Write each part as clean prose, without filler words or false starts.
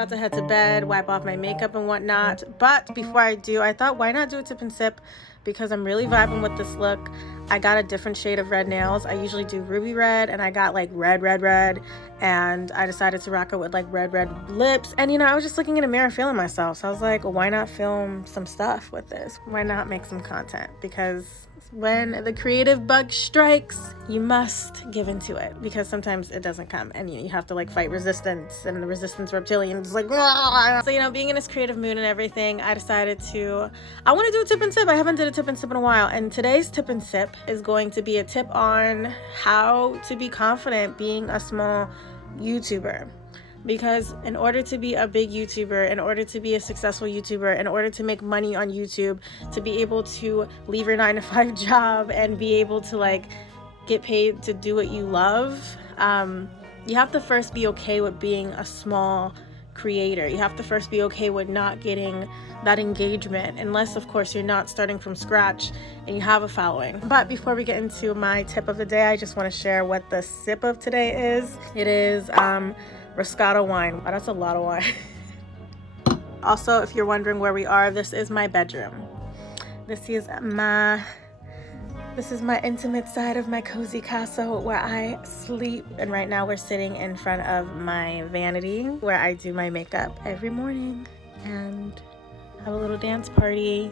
about to head to bed, wipe off my makeup and whatnot. But before I do, I thought, why not do a tip and sip? Because I'm really vibing with this look. I got a different shade of red nails. I usually do ruby red, and I got like red, and I decided to rock it with like red lips. And you know, I was just looking in the mirror feeling myself, so I was like, well, why not film some stuff with this? Why not make some content? Because when the creative bug strikes, you must give into it, because sometimes it doesn't come, and you have to like fight resistance, and the resistance reptilian is like, ah! So you know, being in this creative mood and everything, I decided I want to do a tip and sip. I haven't did a tip and sip in a while, and today's tip and sip is going to be a tip on how to be confident being a small YouTuber. Because in order to be a big YouTuber, in order to be a successful YouTuber, in order to make money on YouTube, to be able to leave your 9-to-5 job and be able to like get paid to do what you love, you have to first be okay with being a small creator. You have to first be okay with not getting that engagement, unless of course you're not starting from scratch and you have a following. But before we get into my tip of the day, I just want to share what the sip of today is. It is Moscato wine. Oh, that's a lot of wine. Also, if you're wondering where we are, this is my bedroom. This is my intimate side of my cozy castle where I sleep. And right now we're sitting in front of my vanity where I do my makeup every morning and have a little dance party.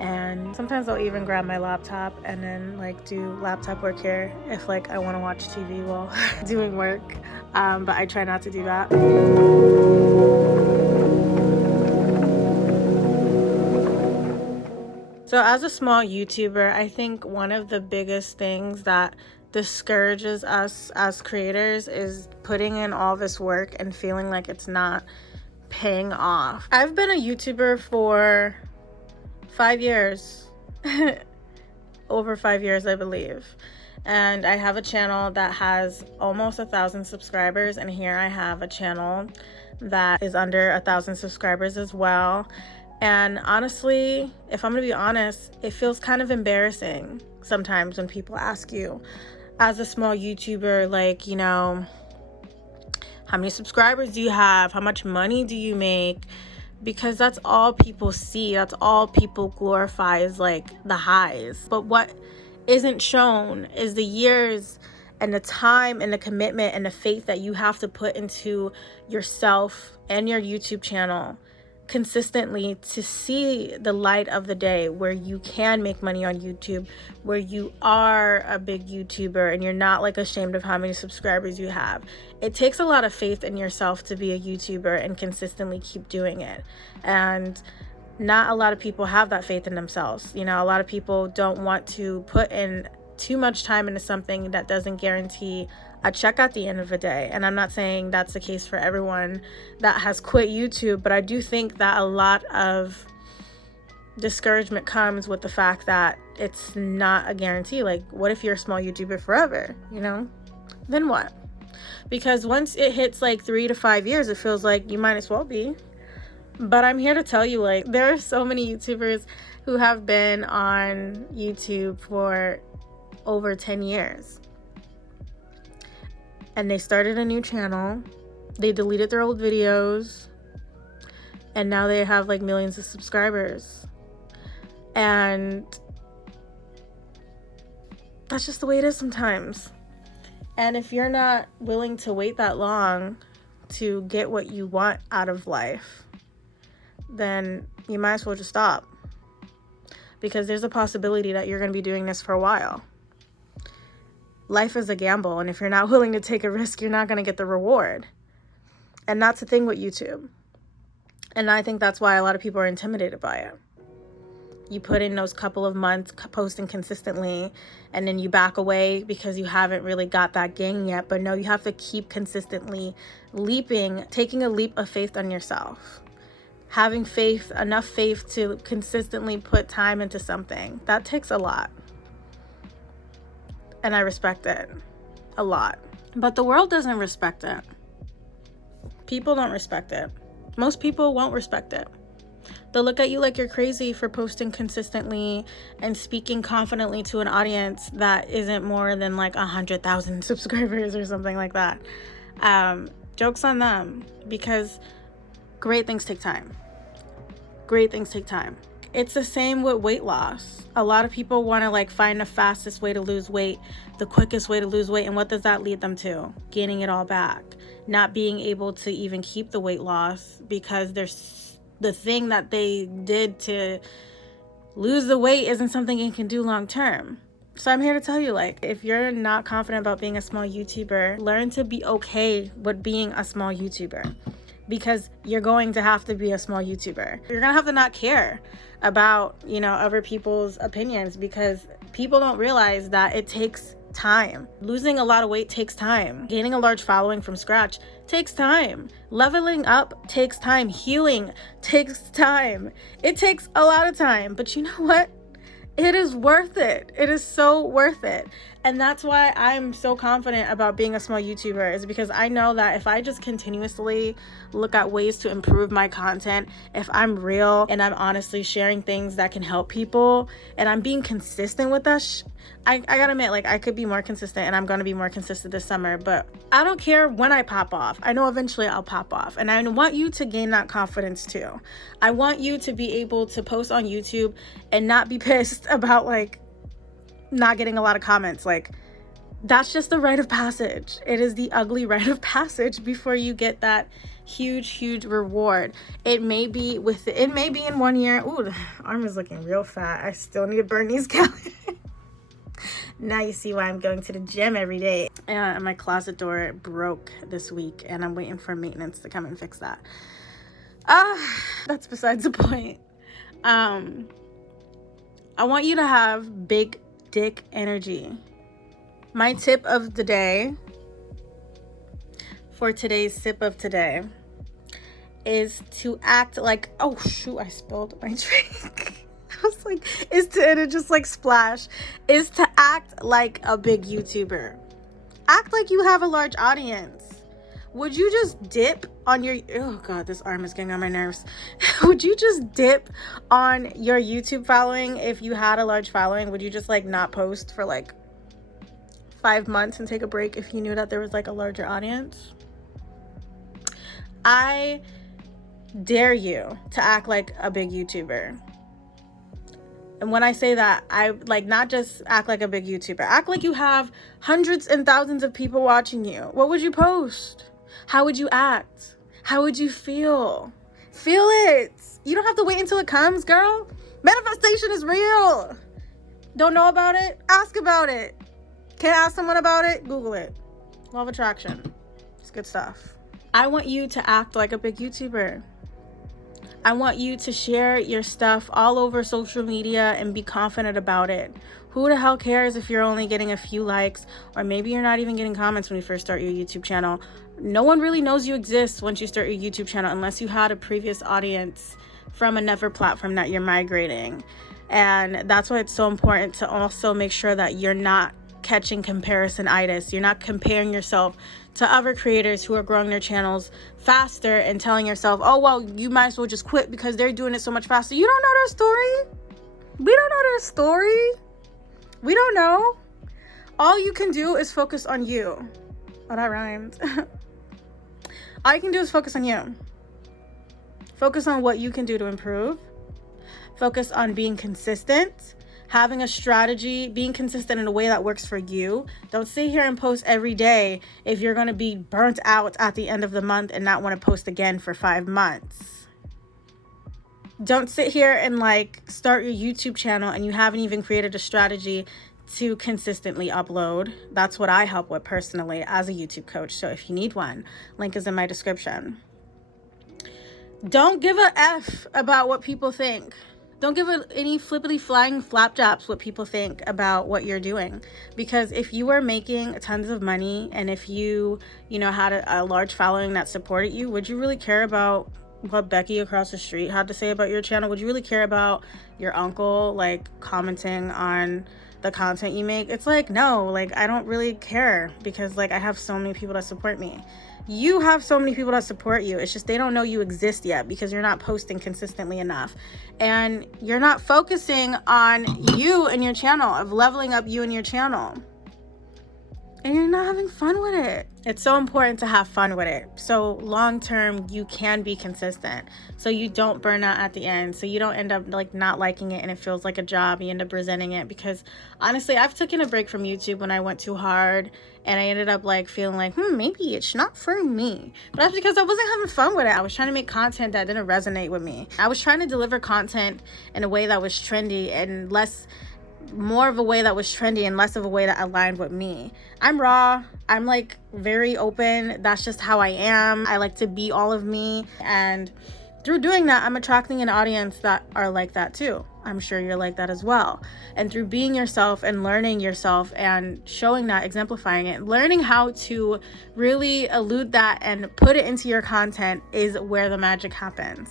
And sometimes I'll even grab my laptop and then like do laptop work here if like I want to watch TV while doing work. But I try not to do that. So as a small YouTuber, I think one of the biggest things that discourages us as creators is putting in all this work and feeling like it's not paying off. I've been a YouTuber for 5 years. Over 5 years, I believe. And I have a channel that has almost 1,000 subscribers, and here I have a channel that is under 1,000 subscribers as well. And honestly, if I'm gonna be honest, it feels kind of embarrassing sometimes when people ask you as a small YouTuber, like, you know, how many subscribers do you have? How much money do you make? Because that's all people see. That's all people glorify, is like the highs. But what isn't shown is the years and the time and the commitment and the faith that you have to put into yourself and your YouTube channel consistently to see the light of the day, where you can make money on YouTube, where you are a big YouTuber and you're not like ashamed of how many subscribers you have. It takes a lot of faith in yourself to be a YouTuber and consistently keep doing it. And not a lot of people have that faith in themselves. You know, a lot of people don't want to put in too much time into something that doesn't guarantee a check at the end of the day. And I'm not saying that's the case for everyone that has quit YouTube, but I do think that a lot of discouragement comes with the fact that it's not a guarantee. Like, what if you're a small YouTuber forever, you know? Then what? Because once it hits like 3 to 5 years, it feels like you might as well be. But I'm here to tell you, like, there are so many YouTubers who have been on YouTube for over 10 years. And they started a new channel. They deleted their old videos. And now they have like millions of subscribers. And that's just the way it is sometimes. And if you're not willing to wait that long to get what you want out of life, then you might as well just stop. Because there's a possibility that you're going to be doing this for a while. Life is a gamble, and if you're not willing to take a risk, you're not going to get the reward. And that's the thing with YouTube. And I think that's why a lot of people are intimidated by it. You put in those couple of months posting consistently, and then you back away because you haven't really got that gang yet. But no, you have to keep consistently taking a leap of faith on yourself. Having faith, enough faith to consistently put time into something. That takes a lot. And I respect it a lot. But the world doesn't respect it. People don't respect it. Most people won't respect it. They'll look at you like you're crazy for posting consistently and speaking confidently to an audience that isn't more than like 100,000 subscribers or something like that. Joke's on them, because Great things take time. Great things take time. It's the same with weight loss. A lot of people want to like find the fastest way to lose weight, the quickest way to lose weight. And what does that lead them to? Gaining it all back. Not being able to even keep the weight loss because there's the thing that they did to lose the weight isn't something you can do long term. So I'm here to tell you, like, if you're not confident about being a small YouTuber, learn to be okay with being a small YouTuber, because you're going to have to be a small YouTuber. You're gonna have to not care about, you know, other people's opinions, because people don't realize that it takes time. Losing a lot of weight takes time. Gaining a large following from scratch takes time. Leveling up takes time. Healing takes time. It takes a lot of time, but you know what? It is worth it. It is so worth it. And that's why I'm so confident about being a small YouTuber, is because I know that if I just continuously look at ways to improve my content, if I'm real and I'm honestly sharing things that can help people and I'm being consistent with that, I gotta admit, like, I could be more consistent, and I'm gonna be more consistent this summer, but I don't care when I pop off. I know eventually I'll pop off, and I want you to gain that confidence too. I want you to be able to post on YouTube and not be pissed about like not getting a lot of comments. Like, that's just the rite of passage. It is the ugly rite of passage before you get that huge reward. It may be in 1 year. Ooh, the arm is looking real fat. I still need to burn these calories. Now you see why I'm going to the gym every day. And my closet door broke this week, and I'm waiting for maintenance to come and fix that. That's besides the point. I want you to have big dick energy. My tip of the day for today's sip of today is to act like, oh shoot, I spilled my drink. I was like, and it just like splash, is to act like a big YouTuber. Act like you have a large audience. Would you just dip on your, oh God, this arm is getting on my nerves. Would you just dip on your YouTube following if you had a large following? Would you just like not post for like 5 months and take a break if you knew that there was like a larger audience? I dare you to act like a big YouTuber. And when I say that, I like not just act like a big YouTuber. Act like you have hundreds and thousands of people watching you. What would you post? How would you act? How would you feel? Feel it. You don't have to wait until it comes, girl. Manifestation is real. Don't know about it? Ask about it. Can't ask someone about it? Google it. Law of attraction. It's good stuff. I want you to act like a big YouTuber. I want you to share your stuff all over social media and be confident about it. Who the hell cares if you're only getting a few likes, or maybe you're not even getting comments when you first start your YouTube channel? No one really knows you exist once you start your YouTube channel unless you had a previous audience from another platform that you're migrating. And that's why it's so important to also make sure that you're not catching comparisonitis. You're not comparing yourself to other creators who are growing their channels faster and telling yourself, oh, well, you might as well just quit because they're doing it so much faster. You don't know their story. We don't know their story. We don't know. All you can do is focus on you. Oh, that rhymed. All you can do is focus on you. Focus on what you can do to improve. Focus on being consistent, having a strategy, being consistent in a way that works for you. Don't sit here and post every day if you're going to be burnt out at the end of the month and not want to post again for 5 months. Don't sit here and like start your YouTube channel and you haven't even created a strategy to consistently upload. That's what I help with personally as a YouTube coach. So if you need one, link is in my description. Don't give a F about what people think. Don't give any flippity flying flapjobs what people think about what you're doing. Because if you were making tons of money and if you had a large following that supported you, would you really care about what Becky across the street had to say about your channel? Would you really care about your uncle like commenting on the content you make? It's like, no, like I don't really care because like I have so many people that support me. You have so many people that support you. It's just they don't know you exist yet because you're not posting consistently enough. And you're not focusing on you and your channel, of leveling up you and your channel. and you're not having fun with it. It's so important to have fun with it. So long term, you can be consistent. So you don't burn out at the end. So you don't end up like not liking it and it feels like a job. You end up resenting it, because honestly, I've taken a break from YouTube when I went too hard and I ended up like feeling like, maybe it's not for me. But that's because I wasn't having fun with it. I was trying to make content that didn't resonate with me. I was trying to deliver content in a way that was trendy and more of a way that was trendy and less of a way that aligned with me. I'm raw. I'm like very open. That's just how I am. I like to be all of me. And through doing that, I'm attracting an audience that are like that too. I'm sure you're like that as well. And through being yourself and learning yourself and showing that, exemplifying it, learning how to really elude that and put it into your content is where the magic happens.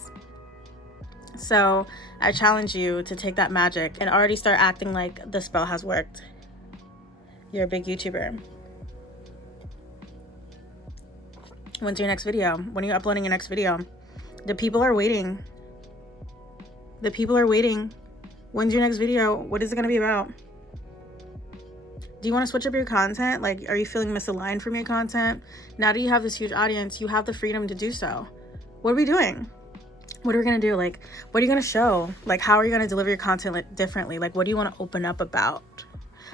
So I challenge you to take that magic and already start acting like the spell has worked. You're a big YouTuber. When's your next video? When are you uploading your next video? The people are waiting. The people are waiting. When's your next video? What is it going to be about? Do you want to switch up your content? Like, are you feeling misaligned from your content? Now that you have this huge audience, you have the freedom to do so. What are we doing? What are we going to do? Like, what are you going to show? Like, how are you going to deliver your content differently? Like, what do you want to open up about?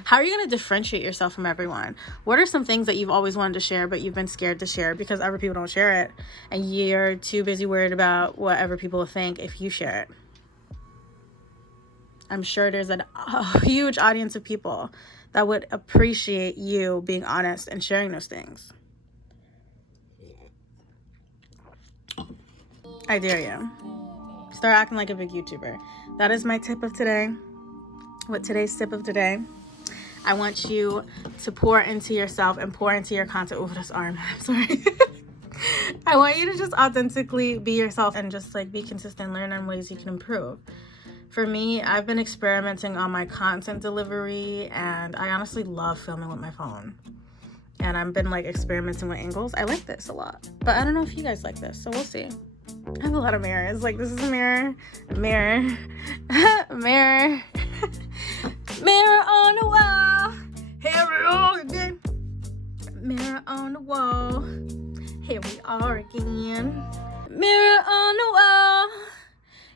How are you going to differentiate yourself from everyone? What are some things that you've always wanted to share, but you've been scared to share because other people don't share it? And you're too busy worried about what other people will think if you share it. I'm sure there's a huge audience of people that would appreciate you being honest and sharing those things. I dare you. Start acting like a big YouTuber. That is my tip of today. What today's tip of today. I want you to pour into yourself and pour into your content. Over this arm. I'm sorry. I want you to just authentically be yourself and just like be consistent, learn on ways you can improve. For me, I've been experimenting on my content delivery, and I honestly love filming with my phone. And I've been like experimenting with angles. I like this a lot, but I don't know if you guys like this, so we'll see. I have a lot of mirrors. Like, this is a mirror, mirror, mirror, mirror on the wall. Here we are again. Mirror on the wall. Here we are again. Mirror on the wall.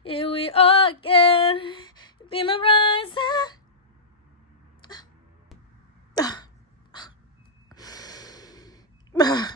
Here we are again. Be my rising.